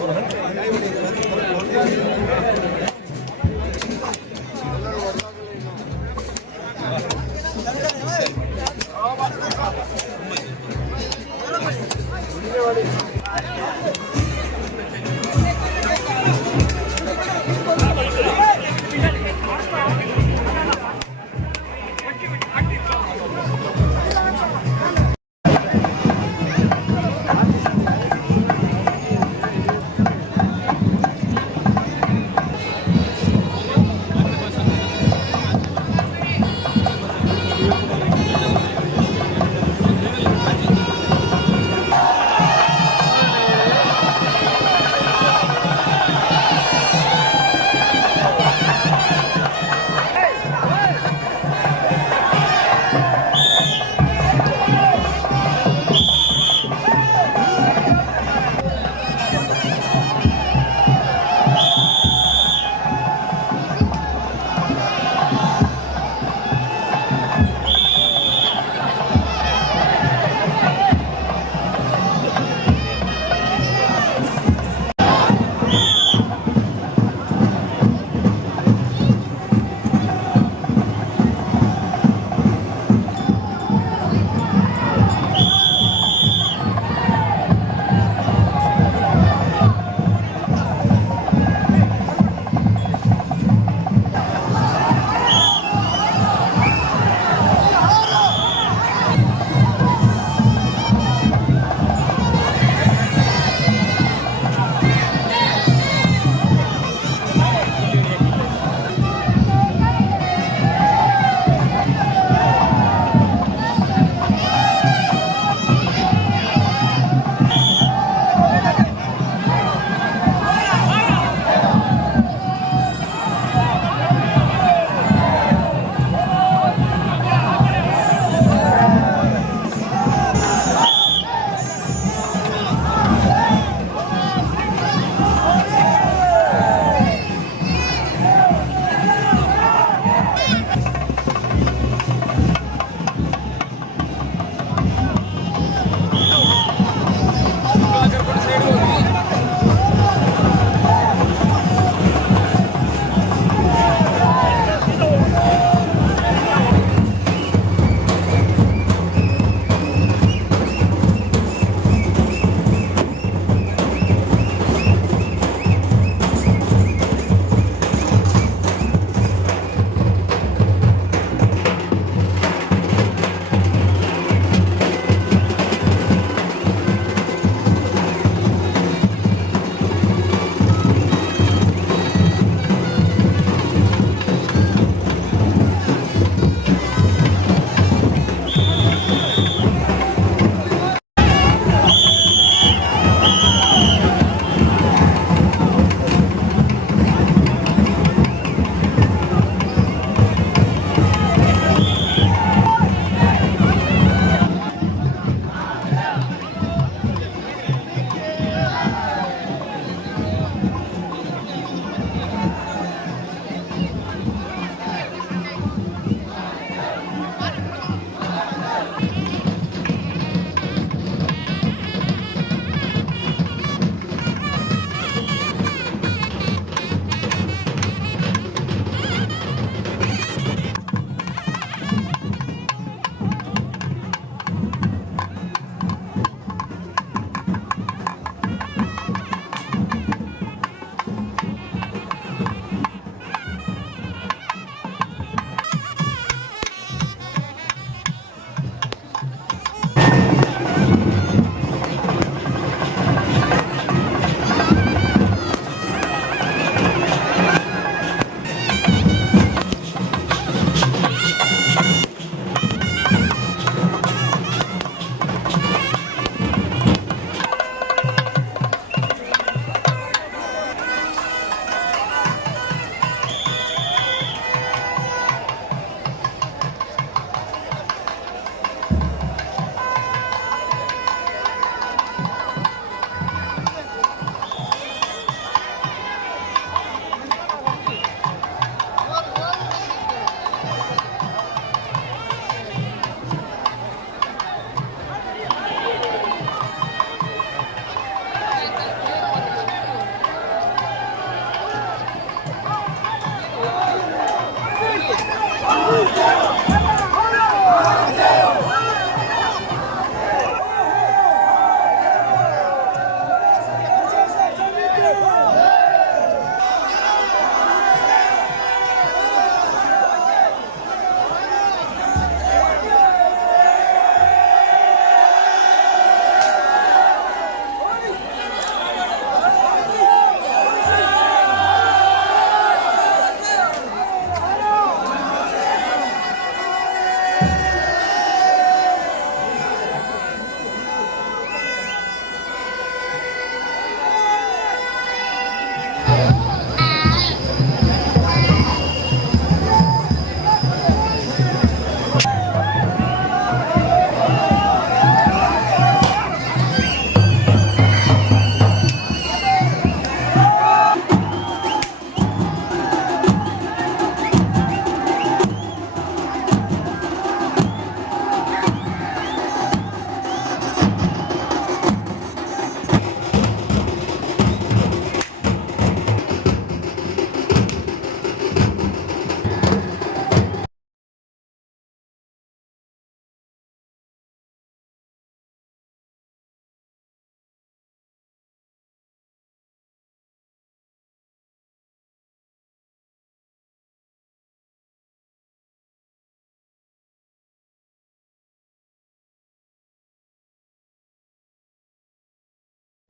ほらほら。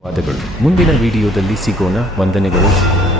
ಧನ್ಯವಾದಗಳು ಮುಂದಿನ ವಿಡಿಯೋದಲ್ಲಿ ಸಿಗೋಣ ವಂದನೆಗಳು